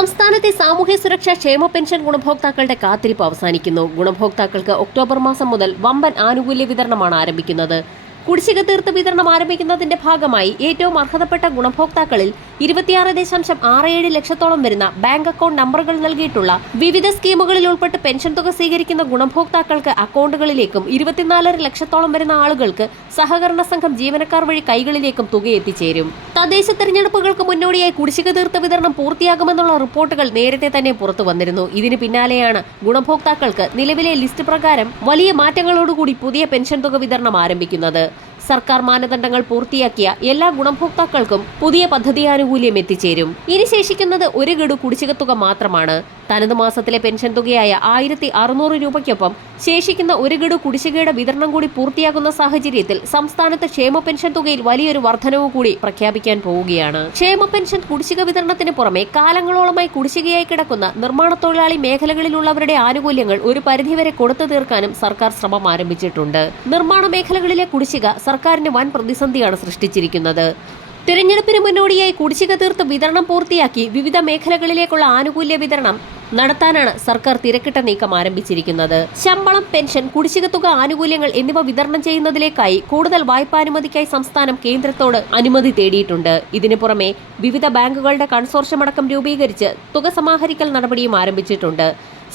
സംസ്ഥാനത്തെ സാമൂഹ്യ സുരക്ഷാ ക്ഷേമ പെൻഷൻ ഗുണഭോക്താക്കളുടെ കാത്തിരിപ്പ് അവസാനിക്കുന്നു. ഗുണഭോക്താക്കൾക്ക് ഒക്ടോബർ മാസം മുതൽ വമ്പൻ ആനുകൂല്യ വിതരണമാണ് ആരംഭിക്കുന്നത്. കുടിശ്ശിക തീർത്ത് വിതരണം ആരംഭിക്കുന്നതിന്റെ ഭാഗമായി ഏറ്റവും അർഹതപ്പെട്ട ഗുണഭോക്താക്കളിൽ 26.67 ലക്ഷത്തോളം വരുന്ന ബാങ്ക് അക്കൗണ്ട് നമ്പറുകൾ നൽകിയിട്ടുള്ള വിവിധ സ്കീമുകളിൽ ഉൾപ്പെട്ട് പെൻഷൻ തുക സ്വീകരിക്കുന്ന ഗുണഭോക്താക്കൾക്ക് അക്കൗണ്ടുകളിലേക്കും 24.5 ലക്ഷത്തോളം വരുന്ന ആളുകൾക്ക് സഹകരണ സംഘം ജീവനക്കാർ വഴി കൈകളിലേക്കും തുക എത്തിച്ചേരും. തദ്ദേശ തെരഞ്ഞെടുപ്പുകൾക്ക് മുന്നോടിയായി കുടിശ്ശിക തീർത്ത വിതരണം പൂർത്തിയാകുമെന്നുള്ള റിപ്പോർട്ടുകൾ നേരത്തെ തന്നെ പുറത്തു വന്നിരുന്നു. ഇതിന് പിന്നാലെയാണ് ഗുണഭോക്താക്കൾക്ക് നിലവിലെ ലിസ്റ്റ് പ്രകാരം വലിയ മാറ്റങ്ങളോടുകൂടി പുതിയ പെൻഷൻ തുക വിതരണം ആരംഭിക്കുന്നത്. സർക്കാർ മാനദണ്ഡങ്ങൾ പൂർത്തിയാക്കിയ എല്ലാ ഗുണഭോക്താക്കൾക്കും പുതിയ പദ്ധതി ആനുകൂല്യം എത്തിച്ചേരും. ഇനി ശേഷിക്കുന്നത് ഒരു ഗഡു കുടിശ്ശിക തുക മാത്രമാണ്. തനത് മാസത്തിലെ പെൻഷൻ തുകയായ 1600 രൂപയ്ക്കൊപ്പം ശേഷിക്കുന്ന ഒരു ഗഡു കുടിശ്ശികയുടെ വിതരണം കൂടി പൂർത്തിയാകുന്ന സാഹചര്യത്തിൽ സംസ്ഥാനത്ത് ക്ഷേമ പെൻഷൻ തുകയിൽ വലിയൊരു വർധനവ് കൂടി പ്രഖ്യാപിക്കാൻ പോവുകയാണ്. ക്ഷേമ പെൻഷൻ കുടിശ്ശിക വിതരണത്തിന് പുറമെ കാലങ്ങളോളമായി കുടിശ്ശികയായി കിടക്കുന്ന നിർമ്മാണ തൊഴിലാളി മേഖലകളിലുള്ളവരുടെ ആനുകൂല്യങ്ങൾ ഒരു പരിധിവരെ കൊടുത്തു തീർക്കാനും സർക്കാർ ശ്രമം ആരംഭിച്ചിട്ടുണ്ട്. നിർമ്മാണ മേഖലകളിലെ കുടിശ്ശിക സർക്കാരിന് വൻ പ്രതിസന്ധിയാണ് സൃഷ്ടിച്ചിരിക്കുന്നത്. തിരഞ്ഞെടുപ്പിന് മുന്നോടിയായി കുടിശ്ശിക തീർത്ത് വിതരണം പൂർത്തിയാക്കി വിവിധ മേഖലകളിലേക്കുള്ള ആനുകൂല്യ വിതരണം നടത്താനാണ് സർക്കാർ തിരക്കിട്ട നീക്കം ആരംഭിച്ചിരിക്കുന്നത്. ശമ്പളം, പെൻഷൻ, കുടിശ്ശിക തുക, ആനുകൂല്യങ്ങൾ എന്നിവ വിതരണം ചെയ്യുന്നതിലേക്കായി കൂടുതൽ വായ്പാനുമതിക്കായി സംസ്ഥാനം കേന്ദ്രത്തോട് അനുമതി തേടിയിട്ടുണ്ട്. ഇതിനു പുറമെ വിവിധ ബാങ്കുകളുടെ കൺസോർഷ്യം അടക്കം രൂപീകരിച്ച് തുക സമാഹരിക്കൽ നടപടിയും ആരംഭിച്ചിട്ടുണ്ട്.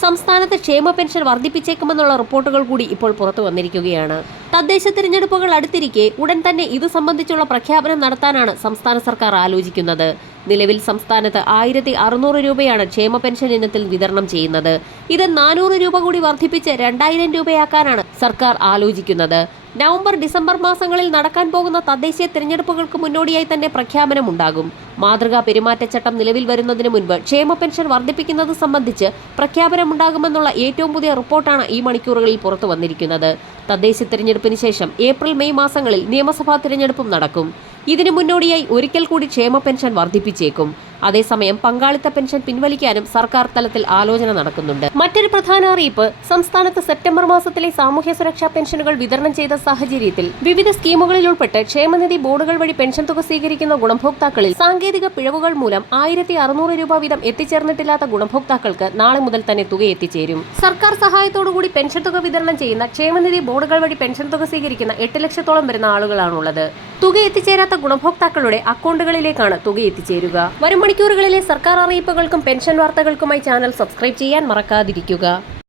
സംസ്ഥാനത്ത് ക്ഷേമ പെൻഷൻ വർദ്ധിപ്പിച്ചേക്കുമെന്നുള്ള റിപ്പോർട്ടുകൾ കൂടി ഇപ്പോൾ പുറത്തു വന്നിരിക്കുകയാണ്. തദ്ദേശ തിരഞ്ഞെടുപ്പുകൾ അടുത്തിരിക്കെ ഉടൻ തന്നെ ഇത് സംബന്ധിച്ചുള്ള പ്രഖ്യാപനം നടത്താനാണ് സംസ്ഥാന സർക്കാർ ആലോചിക്കുന്നത്. നിലവിൽ സംസ്ഥാനത്ത് 1600 രൂപയാണ് ക്ഷേമ പെൻഷൻ ഇനത്തിൽ വിതരണം ചെയ്യുന്നത്. ഇത് 400 രൂപ കൂടി വർദ്ധിപ്പിച്ച് 2000 രൂപയാക്കാനാണ് സർക്കാർ ആലോചിക്കുന്നത്. നവംബർ, ഡിസംബർ മാസങ്ങളിൽ നടക്കാൻ പോകുന്ന തദ്ദേശീയ തിരഞ്ഞെടുപ്പുകൾക്ക് മുന്നോടിയായി തന്നെ പ്രഖ്യാപനമുണ്ടാകും. മാതൃകാ പെരുമാറ്റച്ചട്ടം നിലവിൽ വരുന്നതിന് മുൻപ് ക്ഷേമ പെൻഷൻ വർദ്ധിപ്പിക്കുന്നത് സംബന്ധിച്ച് പ്രഖ്യാപനമുണ്ടാകുമെന്നുള്ള ഏറ്റവും പുതിയ റിപ്പോർട്ടാണ് ഈ മണിക്കൂറുകളിൽ പുറത്തു വന്നിരിക്കുന്നത്. തദ്ദേശ തിരഞ്ഞെടുപ്പിന് ശേഷം ഏപ്രിൽ, മെയ് മാസങ്ങളിൽ നിയമസഭാ തിരഞ്ഞെടുപ്പും നടക്കും. ഇതിനു മുന്നോടിയായി ഒരിക്കൽ കൂടി ക്ഷേമ പെൻഷൻ വർദ്ധിപ്പിച്ചേക്കും. അതേസമയം പങ്കാളിത്ത പെൻഷൻ പിൻവലിക്കാനും സർക്കാർ തലത്തിൽ ആലോചന നടക്കുന്നുണ്ട്. മറ്റൊരു പ്രധാന അറിയിപ്പ്, സംസ്ഥാനത്ത് സെപ്റ്റംബർ മാസത്തിലെ സാമൂഹ്യ സുരക്ഷാ പെൻഷനുകൾ വിതരണം ചെയ്ത സാഹചര്യത്തിൽ വിവിധ സ്കീമുകളിൽ ഉൾപ്പെട്ട് ക്ഷേമനിധി ബോർഡുകൾ വഴി പെൻഷൻ തുക സ്വീകരിക്കുന്ന ഗുണഭോക്താക്കളിൽ സാങ്കേതിക പിഴവുകൾ മൂലം 1600 രൂപ വീതം എത്തിച്ചേർന്നിട്ടില്ലാത്ത ഗുണഭോക്താക്കൾക്ക് നാളെ മുതൽ തന്നെ തുക എത്തിച്ചേരും. സർക്കാർ സഹായത്തോടുകൂടി പെൻഷൻ തുക വിതരണം ചെയ്യുന്ന ക്ഷേമനിധി ബോർഡുകൾ വഴി പെൻഷൻ തുക സ്വീകരിക്കുന്ന 8 ലക്ഷത്തോളം വരുന്ന ആളുകളാണുള്ളത്. തുക എത്തിച്ചേരാത്ത ഗുണഭോക്താക്കളുടെ അക്കൗണ്ടുകളിലേക്കാണ് തുക എത്തിച്ചേരുക. വരും മണിക്കൂറുകളിലെ സർക്കാർ അറിയിപ്പുകൾക്കും പെൻഷൻ വാർത്തകൾക്കുമായി ചാനൽ സബ്സ്ക്രൈബ് ചെയ്യാൻ മറക്കാതിരിക്കുക.